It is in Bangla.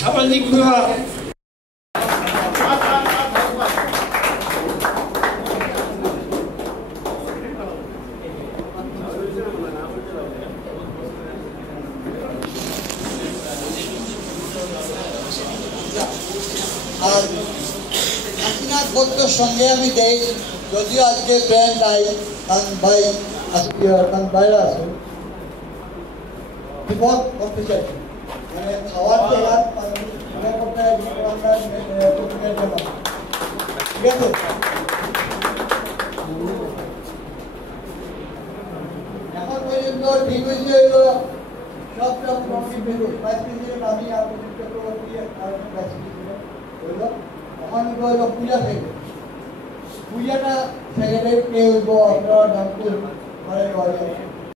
সামাজিক বিভাগ আর কাকিনাথ ভক্তর সঙ্গে আমি দেই, যদিও আজকে ট্রেন নাই, কারণ ভাই আজকে কারণ বাইরে আছে বিপদ অফিসার মানে খাওয়ার জায়গা ঠিক আছে। এখন পর্যন্ত ঠিক হয়েছে হইলো সব সব কমিটি বেরোয় ভাইস প্রেসিডেন্ট আমি আর চক্রবর্তী আর ভাইস প্রেসিডেন্ট হইল। এখন হইল পূজা থেকে পূজাটা সেক্রেটারি কে হইব আপনারা নামপুর ঘরে